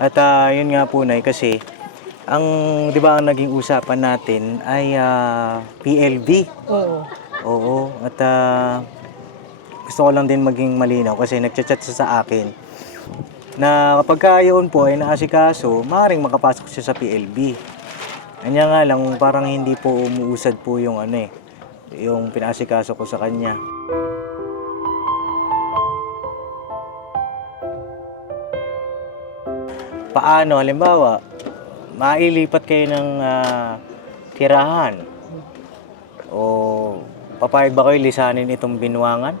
At yun nga po Nay, kasi ang 'di ba ang naging usapan natin ay PLB. Oo. Oo, at gusto ko lang din maging malinaw kasi nagchat-chat siya sa akin na kapag yun po ay naasikaso, maaaring makapasok siya sa PLB. Kanya nga lang parang hindi po umuusad po yung yung pinaasikaso ko sa kanya. Paano, halimbawa, mailipat kayo ng tirahan o papayag ba kayo lisanin itong binuangan?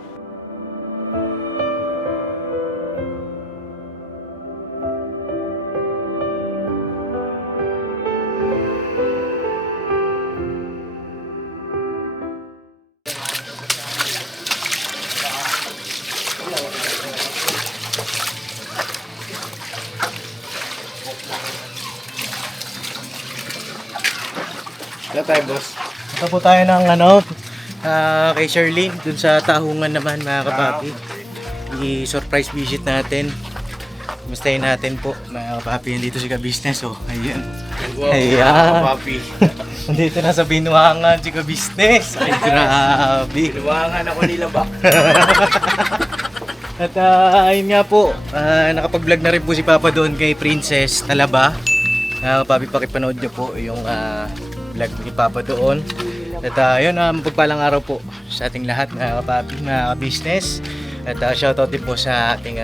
Wala tayo, boss. Ito po tayo ng kay Sherlyn, dun sa Tahungan naman mga kapapi. I-surprise visit natin. Kumustahin natin po mga kapapi. Nandito si ka-business, oh. Ayan. Ayan. Papi. Nandito na sa binuangan si ka-business. Ay, grabe. Binuangan ako nila ba? At ayun nga po, nakapag-vlog na rin po si Papa doon kay Princess Talaba. Papi, pakipanood nyo po yung vlog ni Papa doon. At yun, mapagpalang araw po sa ating lahat mga kapapi, mga ka-business. At shoutout din po sa ating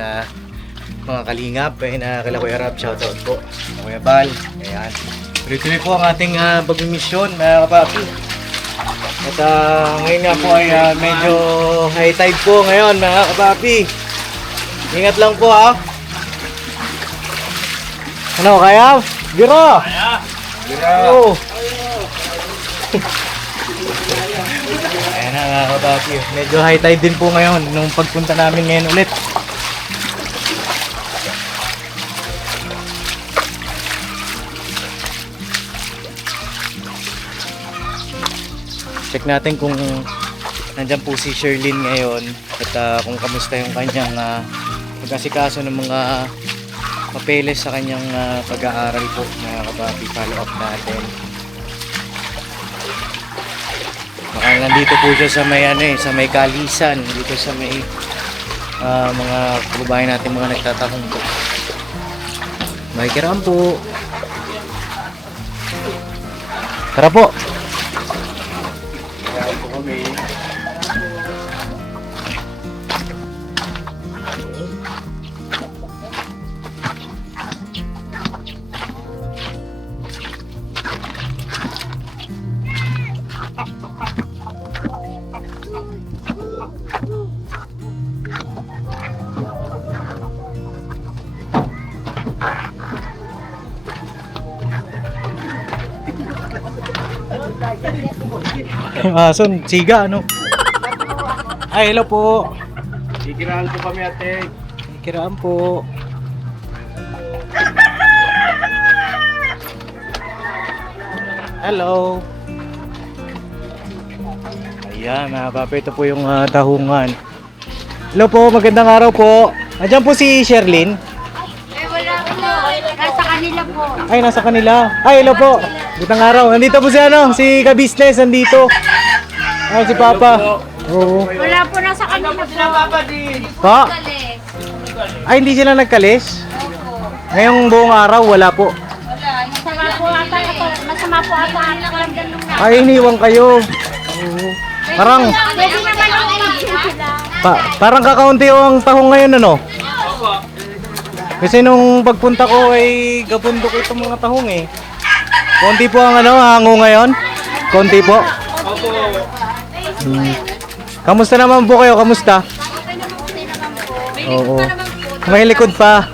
mga kalingap, na kala Kuya Rab, shoutout po sa Kuya Bal. Ayan. Tuloy-tuloy po ang ating bagong misyon mga kapapi. At ngayon nga po ay medyo high tide po ngayon mga kapapi. Ingat lang po ha. Ano, kaya? Biro! Kaya! Oo! Ayan na mga kapapi. Medyo high tide din po ngayon nung pagpunta namin ngayon ulit. Check natin kung nandyan po si Sherlyn ngayon at kung kamusta yung kanyang pag-asikaso ng mga papeles sa kanyang pag-aaral po mga kapapi. Follow up natin. Baka nandito po siya sa may sa may Kalisan, dito sa may mga kababayan natin mga nagtatahong po. Makikiram po. Tara po. Kaya po kami. Ason, siga ano? Ay, hello po. Kikiraan po kami, ate. Kiraan po. Hello. Ayan mga kape, ito po yung tahungan. Hello po, magandang araw po. Andiyan po si Sherlyn. Wala po. Nasa kanila po. Ay, nasa kanila. Ay, hello po. Magandang araw. Nandito po si si ka-business, nandito. Ay, si Papa. Oo. Wala po, nasa kanila po. Pa? Galis. Ay, hindi sila nagkalis? Opo. Ngayong buong araw, wala po. Wala. Masama po ata ang nakaramdam nung na. Ay, iniwan kayo. Oo. Parang, Pwede naman ang sila. parang kakaunti yung tahong ngayon, ano? Kasi nung pagpunta ko ay gabundok itong mga tahong eh. Konti po ang hango ngayon. Konti po. Kamusta naman po kayo? Kamusta? Okay naman po. Oo. May likod pa.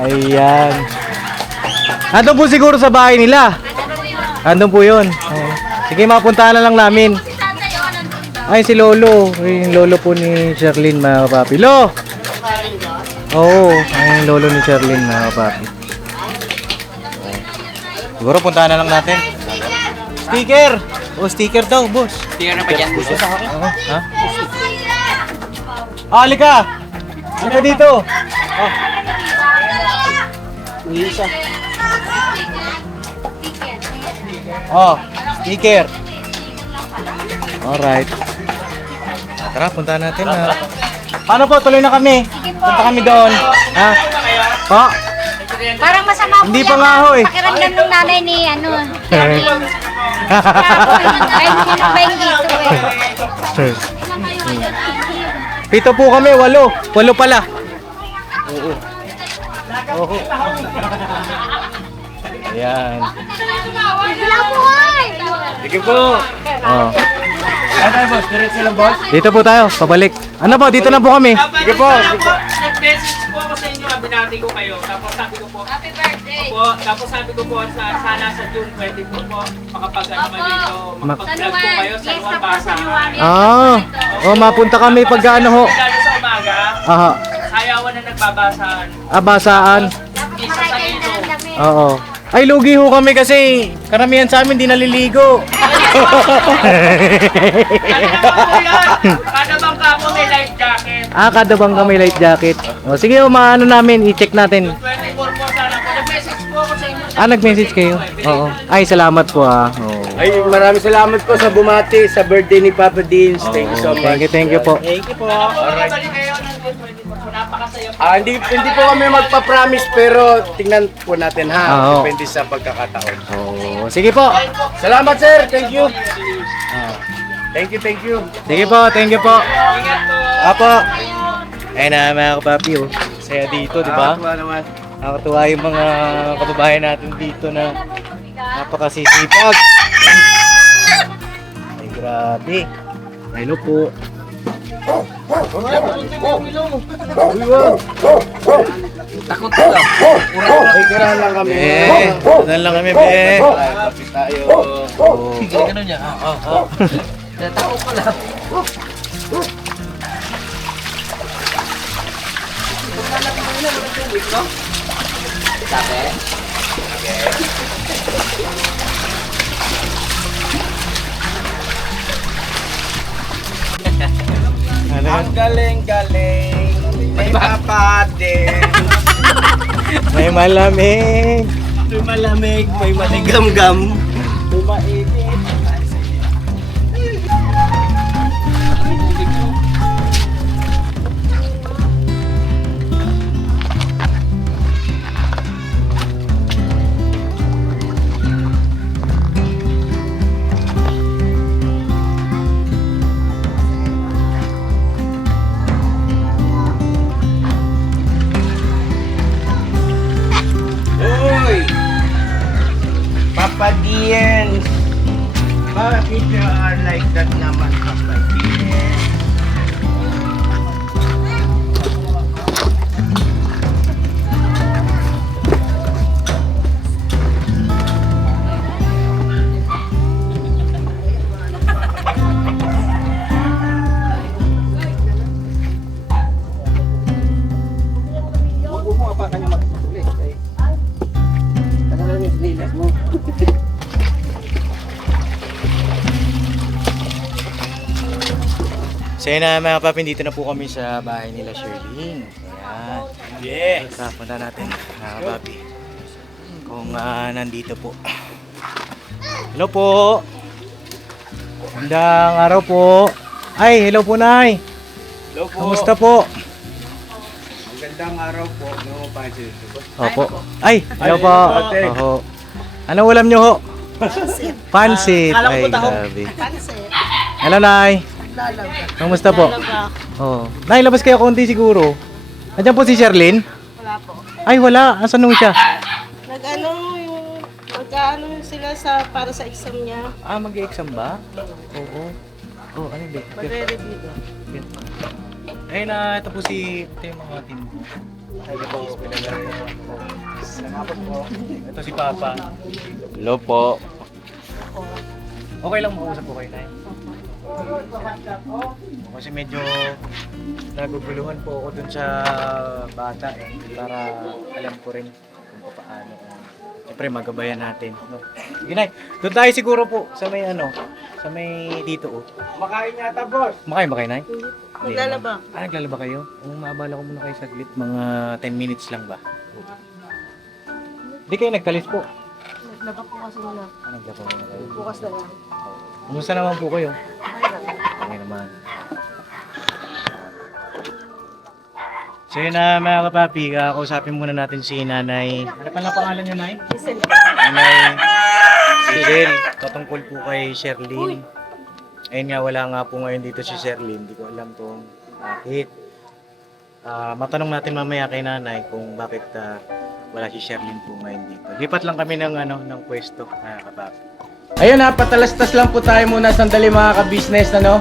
Ayan. Andun po siguro sa bahay nila. Andun po yun. Oo. Sige, mapuntahan na lang namin. Ay, si Lolo. Ay, yung lolo po ni Sherlyn, mga kapapi. Lo! Oo, ay yung lolo ni Sherlyn, mga kapapi. Siguro puntahan na lang natin. Sticker! O, sticker daw, boss. Tingnan na pa dyan, boss. Oo, ha? Halika! Halika dito! Oh. Isa. Oh, sticker. Alright. Tara, punta natin na. Paano po? Tuloy na kami. Punta kami doon. Ha? Po? Parang masama po Hindi yan pa nga ho eh. pakiramdam ng nanay ni ano. Ay, sinabay dito eh. Pito po kami, 8. 8 pala. Oo. Oo. Ayan. Wala po ay! Sige po. Oh. Ano tayo, boss? Diretso lang, boss? Dito po tayo, pabalik. Ano po, dito na po kami. Sige po. Nag-message po ako sa inyo, binati ko kayo. Tapos sabi ko po, Happy birthday! Tapos sabi ko po, sana sa June 20 po makapag-ano kayo dito. Makapag-vlog po kayo sa Luan Basa. Ah, oh, mapunta kami pag ano ho. Lalo sa umaga, Aha, sayawan na nagbabasaan. abasaan. Isa sa ilo. Oo. Ay, lugi ho kami kasi karamihan sa amin di naliligo. Kada bang kapo may life jacket. Ah, kada bang kami light jacket. O, sige, maano namin, i-check natin. 24 po sana po. Nag-message po ako sa inyo. Ah, nag-message kayo? Oo. Ay, salamat po ah. Oo. Ay, maraming salamat po sa bumati sa birthday ni Papa Deans. Thank you so much. Thank you po. Thank you po. Alright. Kayo ng 24. Napakasaya po. Hindi po kami magpa-promise pero tingnan po natin ha. Oo. Depende sa pagkakataon. Oo. Sige po. Salamat sir. Thank you. Thank you, thank you. Sige po, thank you po. Ingat po. Apo. Ayun na mga kapapi oh. Saya dito, di ba? Nakakatuwa naman. Nakakatuwa yung mga kababayan natin dito na napakasisipag. Ay, grabe. Hello po. Takot ka lang. Ay, kirahan lang kami. Saan lang kami, be? Kapit tayo. Oh. Ganun niya. Takot ka lang. Ano? Ang galing-galing. May papadin. May malamig. May malamig, may maligamgam. May mainit. Uy! Papa Dian! Bakit you are like that naman, Papa Dian? Huwag mo pa kanya magtuloy. Tagalan yung slilas mo. So yun na mga papin, dito na po kami sa bahay nila Sherlyn. Ayan. Yes! Punta natin mga papi. Kung nandito po. Hello po. Magandang araw po. Ay, hello po Nay. Hello po. Kamusta po? Magandang araw po. No, pansin. Opo. Ay, hello Ay, po. hello po, ate. Oho. Anong ulam nyo ho? Pansit. Ay, grabe. Hello Nay. Kamusta po? Oh. Nay, labas kayo konti siguro. Andiyan po si Sherlyn? Wala po. Ay, wala. Asan nung siya? Mag-ano sila sa para sa exam niya. Ah, mag-exam ba? Oo. Oh, ano ba? Magre-review daw. Ayun na, ito po ito yung mga team ko. Ito po. Ito si Papa. Hello po. Okay lang mag-usap po kayo, Nay. Kasi medyo naguguluhan po ako dun sa bata eh. Para alam ko rin kung paano. Siyempre magabayan natin. No? Sige, Nay. Doon tayo siguro po sa may sa may dito oh. Makain yata, boss. Makain ba kayo, Nay? Hindi Maglalaba. naman. Naglalaba kayo? Maabala ko muna kayo saglit. Mga 10 minutes lang ba? Di kayo nagkalis po. Naglaba po kasi muna. Naglaba na kayo. Bukas na lang. Kumusta naman po kayo? Okay naman. So yun na mga kapapi, kausapin muna natin si Nanay. Ano pala pangalan niyo, Nay? Nanay Cecil, patungkol po kay Sherlyn. Ayun nga, wala nga po ngayon dito si Sherlyn. Hindi ko alam kung bakit. Matanong natin mamaya kay Nanay kung bakit wala si Sherlyn po ngayon dito. Lipat lang kami ng pwesto, mga kapapi. Ayun na, patalastas lang po tayo muna sandali mga ka-business, ano?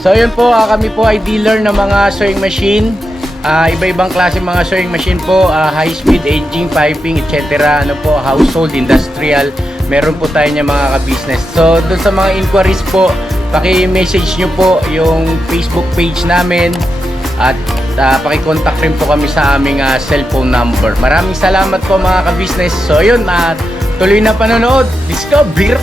So yun po, kami po ay dealer ng mga sewing machine. Iba-ibang klase mga sewing machine po, high speed, aging, piping, etc. Ano po, household, industrial. Meron po tayo niya mga ka-business. So doon sa mga inquiries po, paki-message nyo po yung Facebook page namin at paki-contact rin po kami sa aming cellphone number. Maraming salamat po mga ka-business. So yun, tuloy na panonood. Discover!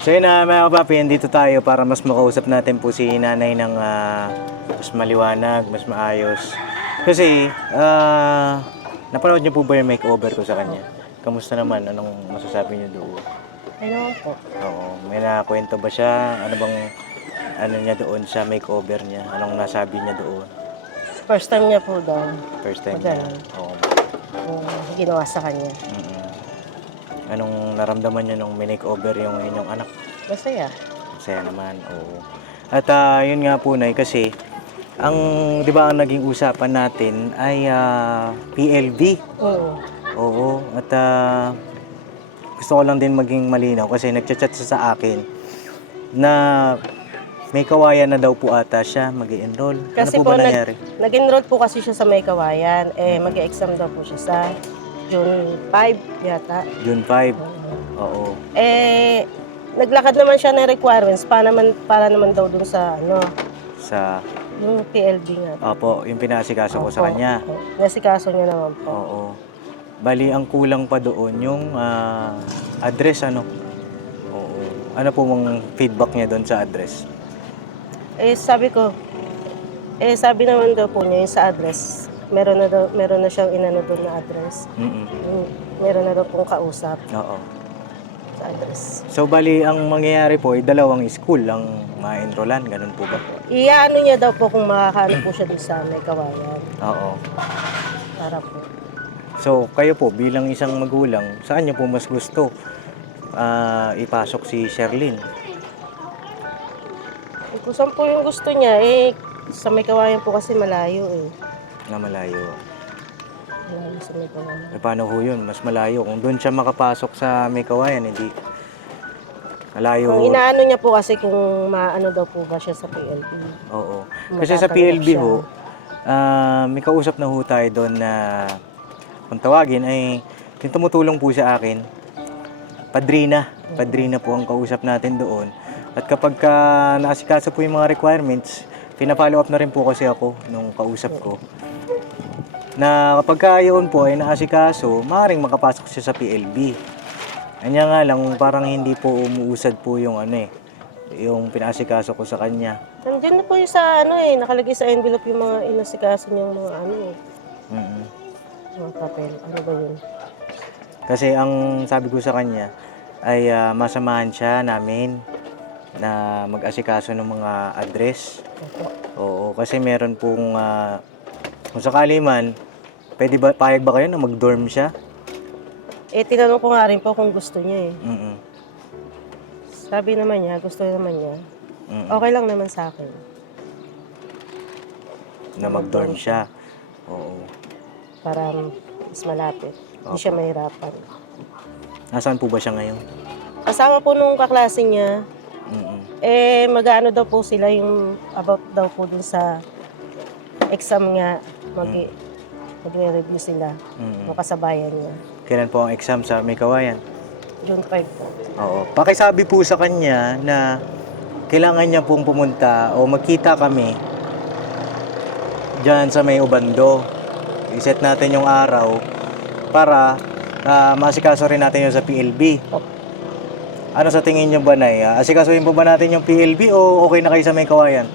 So yun mga kapapi, dito tayo para mas makausap natin po si Nanay ng mas maliwanag, mas maayos. Kasi napanood niyo po ba yung makeover ko sa kanya? Kamusta naman? Anong masasabi niyo doon? Ano po? Oo, may nakwento ba siya? Ano bang niya doon sa makeover niya? Anong nasabi niya doon? First time niya po daw. First time niya? Magaling. Oo. Yung ginawa sa kanya. Anong naramdaman niya nung makeover yung inyong anak? Masaya. Masaya naman, oo. At yun nga po, Nay, kasi di ba ang naging usapan natin ay PLB. Oo. Oo, at gusto ko lang din maging malinaw kasi nagchat-chat siya sa akin na may kawayan na daw po ata siya mag-i-enroll. Kasi Ano po po, ba nangyari? nag-enroll po kasi siya sa May Kawayan. Mag-exam daw po siya sa June 5 yata. June 5. Oo. Naglakad naman siya ng requirements para naman daw dun sa Sa, yung PLB nga. opo, yung pinasikaso ko sa Opo, kanya. opo. Nasikaso niya naman po. Oo. Bali, ang kulang pa doon yung address, ano? Oo. Ano po mong feedback niya doon sa address? Sabi naman daw po niya yung sa address. Meron na siyang inano doon na address. Meron na daw pong kausap Oo. sa address. So, bali, ang mangyayari po ay dalawang school ang ma-enrollan. Ganun po ba? Iyaano niya daw po kung makakaano po siya doon sa May Kawayan. Oo. Para po. So, kayo po, bilang isang magulang, saan niyo po mas gusto ipasok si Sherlyn? Kung saan po yung gusto niya, sa May Kawayan po kasi malayo Na malayo. Malayo sa May Kawayan. Paano ho yun? Mas malayo. Kung doon siya makapasok sa May Kawayan, hindi. Malayo. Kung inaano niya po kasi kung maano daw po ba siya sa PLB. Oo. Kasi sa PLB ho, may kausap na ho tayo doon na kung tawagin ay yung tumutulong po sa akin, padrina. Padrina po ang kausap natin doon. At kapag naasikaso po yung mga requirements, pina-follow up na rin po kasi ako nung kausap ko. Na kapag yun po ay naasikaso, maaaring makapasok siya sa PLB. Kanya nga lang, parang hindi po umuusad po yung yung pinaasikaso ko sa kanya. Nandiyan na po yung sa nakalagay sa envelope yung mga inasikaso niyang mga mga papel. Ano ba yun? Kasi ang sabi ko sa kanya ay masamahan siya namin na mag-asikaso ng mga address. Oo, kasi meron pong kung sakali man, payag ba kayo na mag-dorm siya? Tinanong ko nga rin po kung gusto niya Mm-mm. Sabi naman niya, gusto naman niya. Mm-mm. Okay lang naman sa akin. Na mag-dorm siya. Oo. Para mas malapit. Hindi siya mahirapan. Nasaan po ba siya ngayon? Kasama po nung kaklase niya, Mm-mm. mag-ano daw po sila yung about daw po dun sa exam nga. Magre-review sila. Yung kasabayan niya. Kailan po ang exam sa May Kawayan? June 5 po. Oo. Pakisabi po sa kanya na kailangan niya pong pumunta o magkita kami dyan sa May Ubando. I-set natin yung araw para masikaso rin natin yun sa PLB. Ano sa tingin niyo ba, Nay? Asikasuhin po ba natin yung PLB o okay na kayo sa May Kawayan?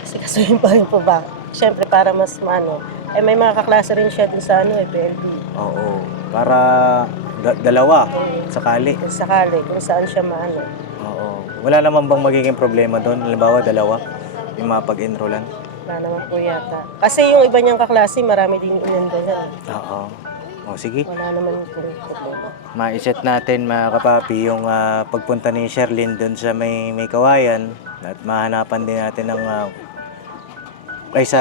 Kasi kasuhin pa rin po ba? Siyempre para mas Eh, may mga kaklase rin siya dun sa PLB. Oo. Para dalawa, sakali. Kung sakali, kung saan siya maano. Oo. Wala naman bang magiging problema doon? Halimbawa, dalawa, yung mapag-enrollan? Wala naman po yata. Kasi yung iba niyang kaklase, marami din inenrolan. Oo. O, sige. Wala naman kung problema. Ma-set natin mga kapapi yung pagpunta ni Sherlyn doon sa may kawayan at mahanapan din natin ng kaysa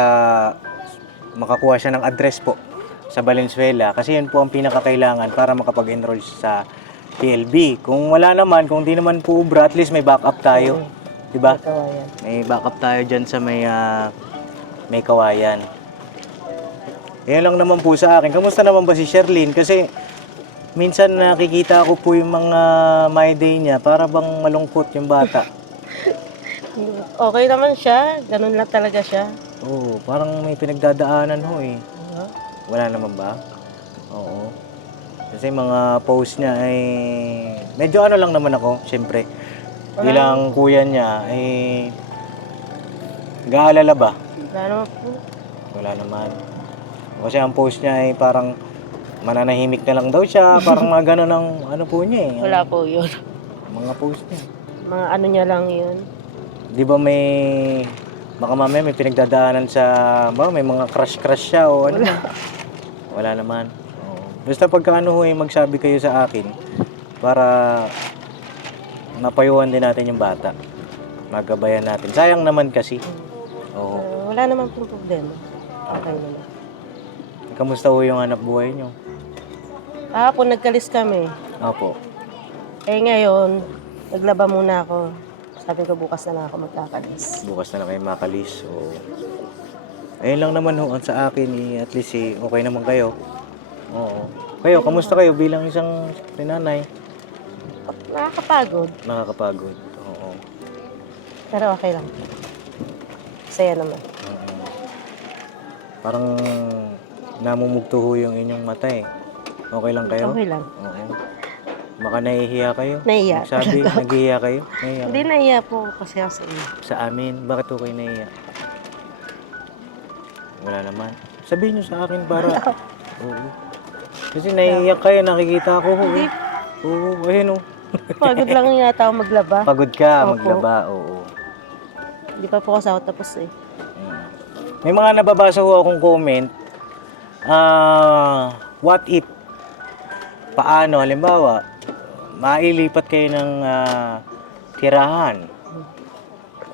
makakuha siya ng address po sa Valenzuela kasi yun po ang pinakakailangan para makapag-enroll sa PLB. Kung wala naman, kung di naman po ubra, at least may backup tayo. Di ba? Ito, ayan. May backup tayo dyan sa may kawayan. Yan lang naman po sa akin. Kamusta naman ba si Sherlyn? Kasi minsan nakikita ko po yung mga my day niya, para bang malungkot yung bata. Okay naman siya. Ganun lang talaga siya. Oo, parang may pinagdadaanan ho eh. Wala naman ba? Oo. Kasi mga post niya ay medyo ano lang naman ako, syempre. Bilang kuya niya ay gaalala ba? Wala naman po. Wala naman. Kasi ang post niya ay parang mananahimik na lang daw siya, parang mga gano'n ang ano po niya eh. Wala po yun. Mga post niya. Mga ano niya lang yun. Di ba baka mamaya may pinagdadaanan may mga crush siya o ano? Wala naman. Oo. Basta pagka ano magsabi kayo sa akin para mapayuhan din natin yung bata. Magabayan natin. Sayang naman kasi. Oo. Wala naman pong problema. Okay naman. Kamusta ho yung hanap buhay nyo? Kahapon nagkalis kami. Opo. Eh ngayon, naglaba muna ako. Sabi ko bukas na lang ako magkakalis. Bukas na lang kayo makalis. So, ayun lang naman ho sa akin. At least okay naman kayo. Oo. Kayo, kamusta kayo bilang isang nanay? Nakakapagod. Nakakapagod. Oo. Pero okay lang. Saya naman. Parang namumugto ho yung inyong mata eh. Okay lang kayo? Okay lang. Oo. Baka nahihiya kayo? Nahiya. Sabi, naghihiya kayo? Nahihiya Hindi kayo? nahiya po kasi ako sa iyo. Sa amin, bakit ho kayo nahihiya? Wala naman. Sabihin nyo sa akin para... Oo. Kasi nahihiya kayo, nakikita ko ho. Hindi. Oo, ayun ho. Pagod lang yata ako maglaba. Pagod ka, Opo. maglaba. Oo. Hindi pa po ako sa tapos eh. May mga nababasa ho akong comment. What if? Paano? Halimbawa, mailipat kayo ng tirahan.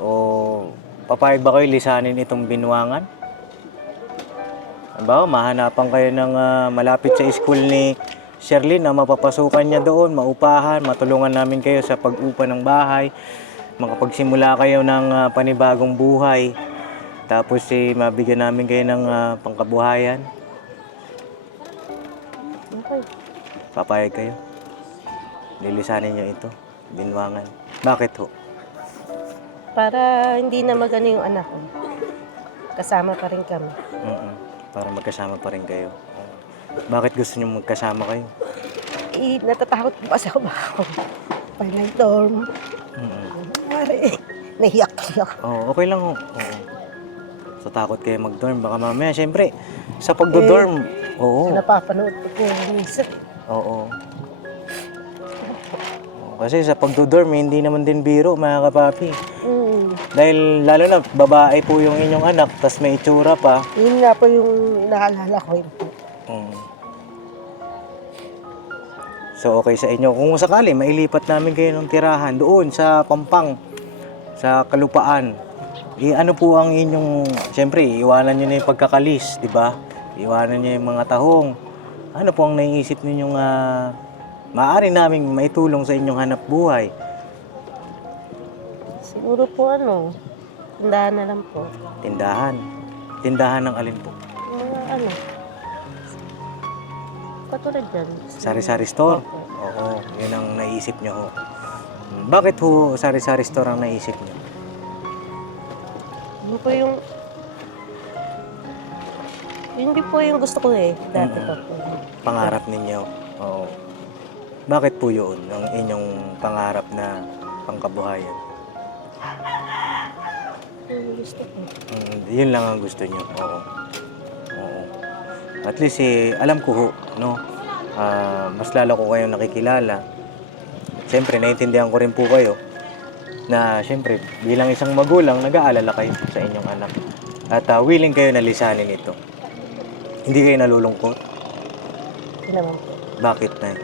O papayag ba kayo lisanin itong Binuangan? Halimbawa, mahanapan kayo ng malapit sa school ni Sherlyn na mapapasukan niya doon, maupahan, matulungan namin kayo sa pag-upa ng bahay, makapagsimula kayo ng panibagong buhay. Tapos mabigyan namin kayo ng pangkabuhayan. Okay. Papayag kayo. Lilisanin niyo ito, Binuangan. Bakit ho? Para hindi na magano yung anak ko. Kasama pa rin kami. Para magkasama pa rin kayo. Bakit gusto niyo magkasama kayo? Eh, natatakot po kasi ako baka ako. Panay dorm. Pare, nahiyak ako. Oo, okay lang ho. Oo. So, takot kayo mag-dorm. Baka mamaya, syempre, sa pagdo-dorm, oo. Napapanood ko po minsan. Oo. Kasi sa pagdo-dorm, hindi naman din biro, mga kapapi. Dahil lalo na, babae po yung inyong anak, tas may itsura pa. Yun nga po yung naalala ko yun po. So, okay sa inyo. Kung sakali, mailipat namin kayo ng tirahan doon sa Pampang, sa Kalupaan. Ano po ang inyong, siyempre, iwanan nyo na yung pagkakalis, di ba? Iwanan nyo yung mga tahong. Ano po ang naiisip ninyong maaari namin maitulong sa inyong hanap buhay? Siguro po tindahan na lang po. Tindahan. Tindahan ng alin po? Mga katulad dyan. Sari-sari store? Oo, yun ang naisip nyo ho. Bakit ho sari-sari store ang naisip nyo? Yun po yung... Yun din po yung gusto ko eh. Dati pa po. Pangarap ninyo? Oo. Bakit po yun ang inyong pangarap na pangkabuhayan? Yung gusto ko. Yun lang ang gusto nyo? Oo. Oo. At least alam ko ho, no? Mas lalo ko kayong nakikilala. Siyempre, naiintindihan ko rin po kayo na siyempre, bilang isang magulang, nag-aalala kayo sa inyong anak. At willing kayo na lisanin ito. Hindi kayo nalulungkot? Hindi naman po. Bakit, Nay?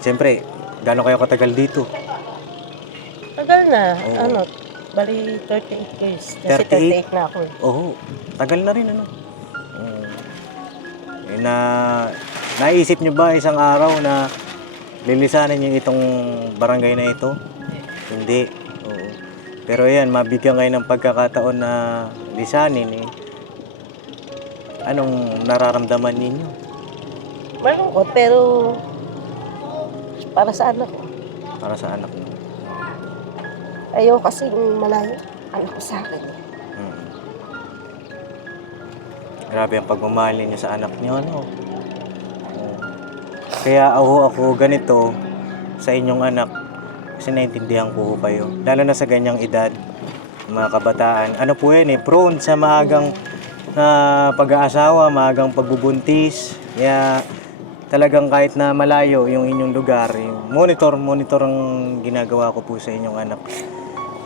Siyempre, gaano kayo katagal dito? Tagal na. Oo. Bali 38 years. Kasi 38? 38 na ako. Oo, tagal na rin, ano? Naisip nyo ba isang araw na lilisanin nyo itong barangay na ito? Hindi. Oo. Pero yan, mabigyan kayo ng pagkakataon na lisanin, anong nararamdaman ninyo? Malungkot, pero para sa anak ko. Para sa anak mo? Ayaw kasi malayo anak ko sa akin. Grabe ang pagmamahal ninyo sa anak niyo, ano? Kaya ako ganito sa inyong anak kasi naintindihan ko kayo. Lalo na sa ganyang edad, mga kabataan. Ano po yan prone sa maagang pag-aasawa, maagang pagbubuntis. Kaya talagang kahit na malayo yung inyong lugar, yung monitor ang ginagawa ko po sa inyong anak.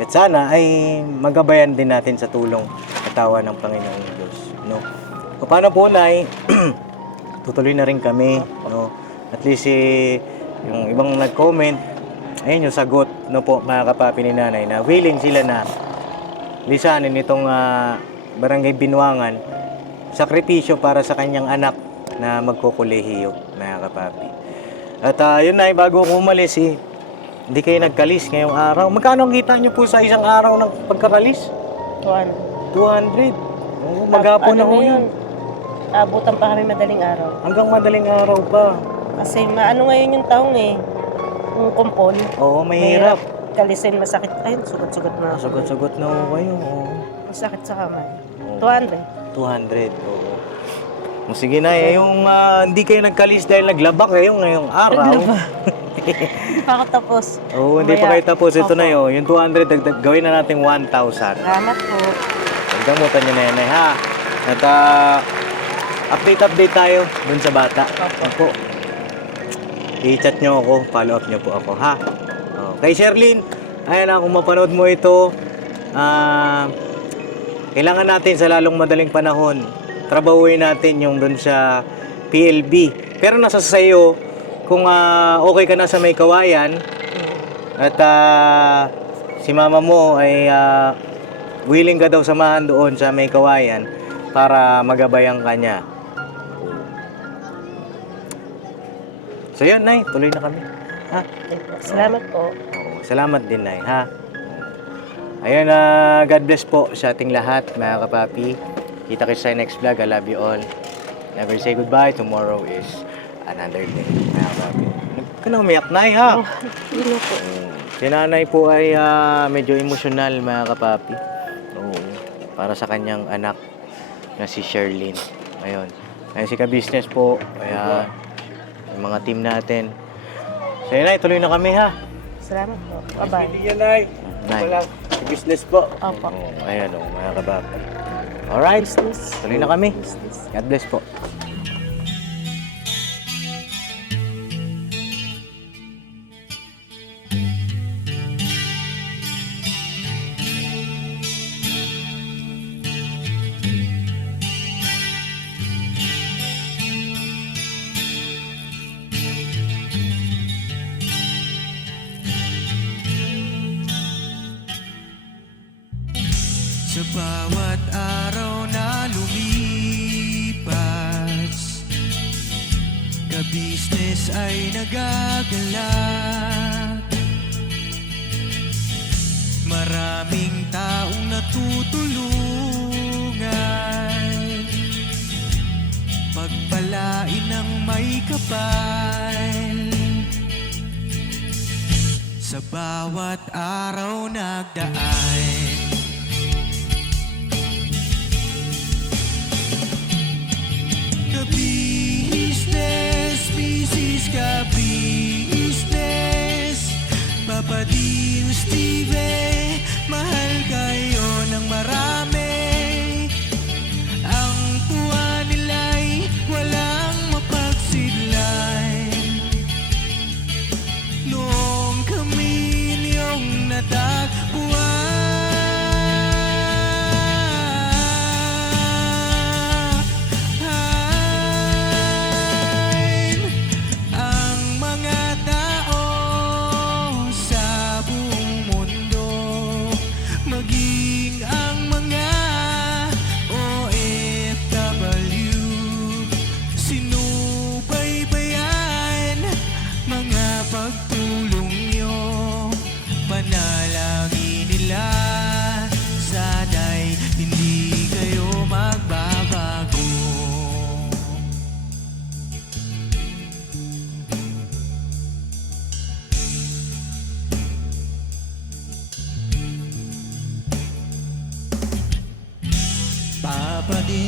At sana ay magabayan din natin sa tulong katawan ng Panginoong Diyos, no? O paano po, Nay? Tutuloy na rin kami, no? At least yung ibang nag-comment, ayun yung sagot, no po, mga kapapi ni Nanay, na willing sila na lisanin itong Barangay Binuangan, sakripisyo para sa kanyang anak na magkukulehiyo, mga kapapi. At yun, Nay, bago ako umalis, hindi kayo nagkalis ngayong araw. Magkano ang kita nyo po sa isang araw ng pagkakalis? 200. Oo, maghapon na ho yun. Abutan pa kami madaling araw. Hanggang madaling araw pa. Kasi maano ngayon yung taong yung kumpol. Oo, mahirap. Kalisin, masakit. Ayun, sugot-sugot na. Sagot-sagot na ho kayo. Oo. Masakit sa kamay. Oo. 200. 200, oo. O, sige na, yung hindi kayo nagkalis dahil naglaba kayo ngayong araw. Hindi pa ako tapos. Oo, hindi pa kayo tapos. Ito na yun. Yung 200, gawin na natin 1,000. Salamat po. Gamutan nyo na yan, ha? At update tayo dun sa bata. Opo. I-chat nyo ako, follow up nyo po ako, ha? Kay Sherlyn, ayan kung mapanood mo ito, kailangan natin sa lalong madaling panahon, trabahuin natin yung dun sa PLB. Pero nasa sayo, kung okay ka na sa may kawayan, at si mama mo ay willing ka daw samahan doon sa may kawayan para magabayan ka niya. So yun, Nay, tuloy na kami. Ha? Salamat po. Oo, salamat din, Nay, ha? Ayun, God bless po sa ating lahat, mga kapapi. Kita kayo sa next vlog. I love you all. Never say goodbye. Tomorrow is another day, mga kapapi. Huwag ka na umiyak, Nay, ha? Hindi na po. Si Nanay po ay medyo emosyonal, mga kapapi. Oo, para sa kanyang anak na si Sherlyn. Ayun. Ayun si ka-business po. Ayan. Yung mga team natin. So yun, Nay, tuloy na kami, ha? Salamat po. Bye-bye. Hindi yan, Nay. Nay. Wala. Business po. Opo. Oo, ayan, mga kapapi. Alright. Business. Tuloy na kami. Business. God bless po. Sa bawat araw na lumipas, ka-business ay nagagalak. Maraming taong natutulungan, pagpalain ng may kapal. Sa bawat araw nagdaan, ka-business, Papa Dio, Steve, mahal kayo ng marami. Ang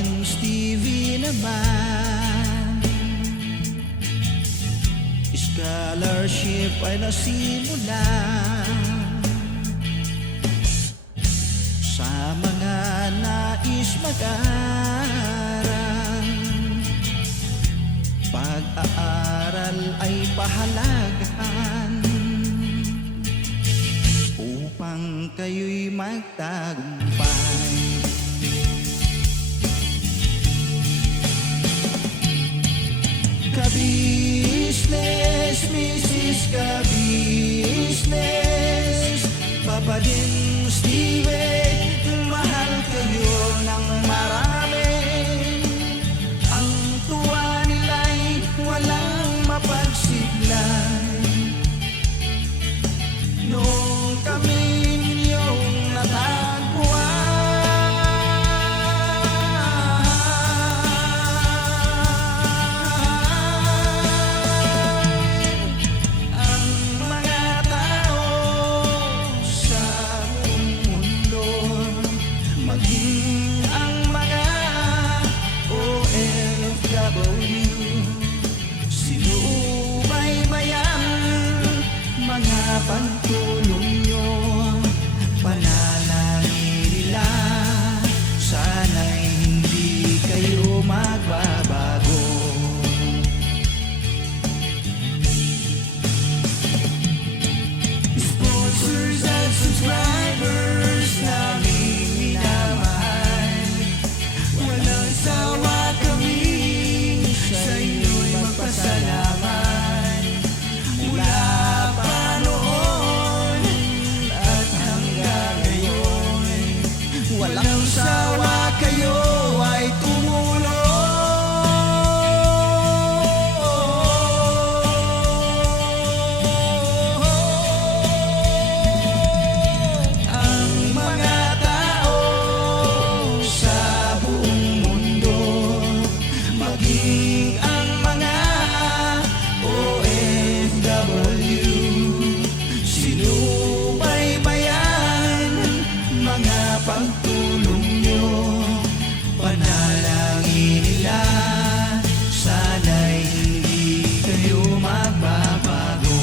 Dins TV naman, scholarship ay nasimula sa mga nais mag-aral. Pag-aaral ay pahalagahan upang kayo'y magtagumpay. Ka-business, Mrs. Ka-business, Papa Dins TV, mahal kayo ng marami. Ang tuwa nila'y walang mapagsiglay. Nung kami ninyong natagpuan, ang mga tao sa buong mundo, maging ang mga OFW, sinubaybayan mga pagtulong nyo. Panalangin nila, sana'y hindi kayo magbabago. Sponsors at subscribers namin minamahal, walang sawa kami sa inyo'y magpasalamat. Mula pa noon at hanggang ngayon, walang sawa kayo ay tumulong. Ang mga tao sa buong mundo, maging ang mga OFW, sinubaybayan mga pagtulong nyo. Panalangin nila, sana'y hindi kayo magbabago.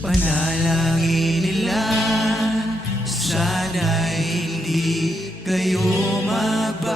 Panalangin nila, sana'y hindi kayo magbabago.